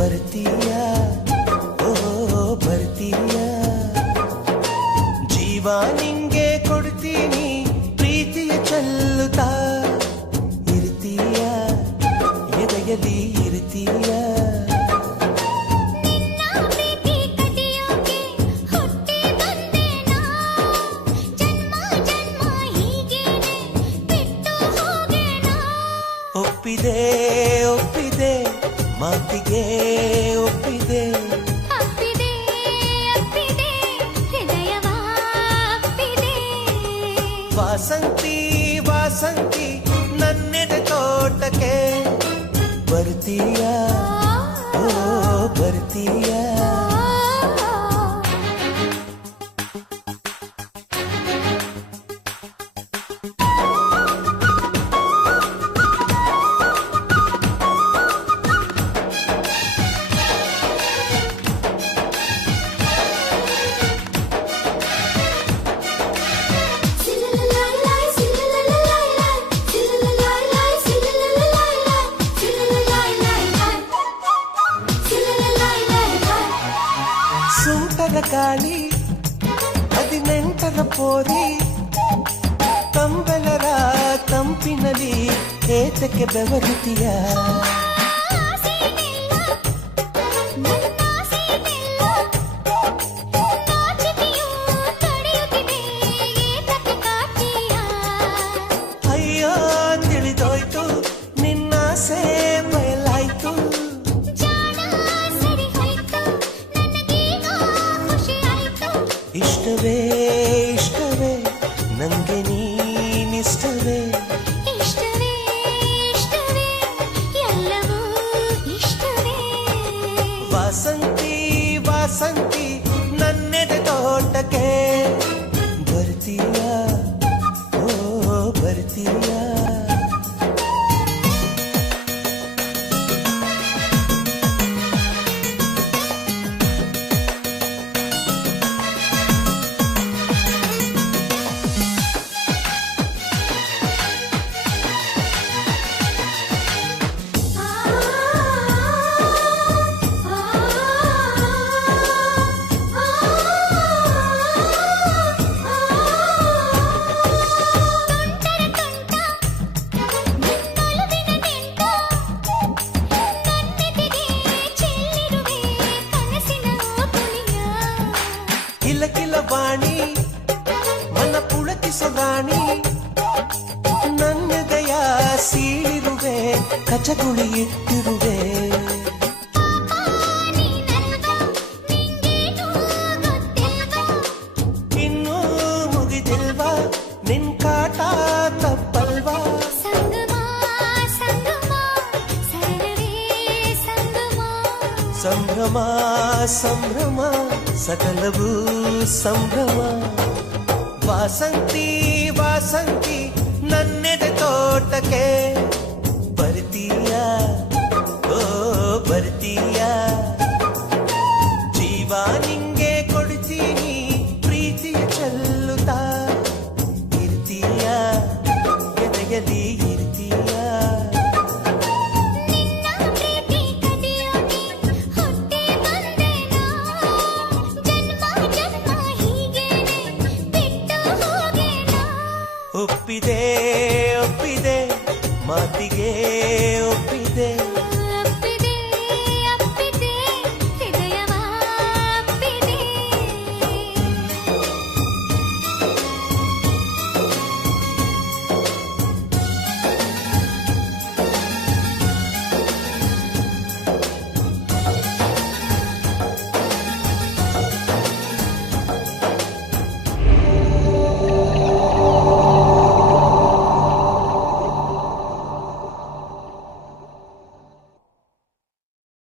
ಬರ್ತೀಯಾ ಓ ಬರ್ತೀಯಾ ಜೀವ ನಿಂಗೆ ಕೊಡ್ತೀನಿ ಪ್ರೀತಿಯ ಚೆಲ್ಲುತ್ತಾ ಇರ್ತೀಯಾ ಎದೆಯಲ್ಲಿ ಇರ್ತೀಯಾ ಒಪ್ಪಿದೆ ಒಪ್ಪಿದೆ ಮಾತಿಗೆ ಒಪ್ಪಿದೆ ಅಪ್ಪಿದೆ ಅಪ್ಪಿದೆ ಹೃದಯವ ಅಪ್ಪಿದೆ ವಾಸಂತಿ ವಾಸಂತಿ ನನ್ನೆದೆ ತೋಟಕ್ಕೆ ಬರ್ತೀಯಾ ಓ ಬರ್ತೀಯಾ ಸುಂಟರ ಗಾಳಿ 18ರ ಪೋರಿ ಕಂಬಲರ ತಂಪಿನಲ್ಲಿ ಏತಕ್ಕೆ ಬೆವರುತ್ತೀಯ ಅಯ್ಯೋ ತಿಳಿದೋಯ್ತು ನಿನ್ನಾಸೆ ಬಯಲಾಯ್ತು ಇಷ್ಟವೇ ಇಷ್ಟವೇ ನಂಗೆ ನೀನಿಷ್ಟವೇ ಇಷ್ಟವೇ ಇಷ್ಟವೇ ಎಲ್ಲವೂ ಇಷ್ಟವೇ ವಾಸಂತಿ ವಾಸಂತಿ ನನ್ನೆದೆ ತೋಟಕ್ಕೆ ಬರ್ತೀಯಾ ಓ ಬರ್ತೀಯಾ ಕಿಲ ವಾಣಿ ಮನ ಪುಳಕಿಸೋ ರಾಣಿ ನನ್ನೆದೆಯ ಸೀಳಿರುವೆ ಕಚಗುಳಿ ಇಟ್ಟಿರುವೆ ಇನ್ನೂ ಮುಗಿದಿಲ್ವಾ ನಿನ್ ಕಾಟ ತಪ್ಪಲ್ವಾ ಸಂಭ್ರಮ ಸಂಭ್ರಮ ಸಕಲವೂ ಸಂಭ್ರಮ ವಾಸಂತಿ ವಾಸಂತಿ ನನ್ನೆದೆ ತೋಟಕ್ಕೆ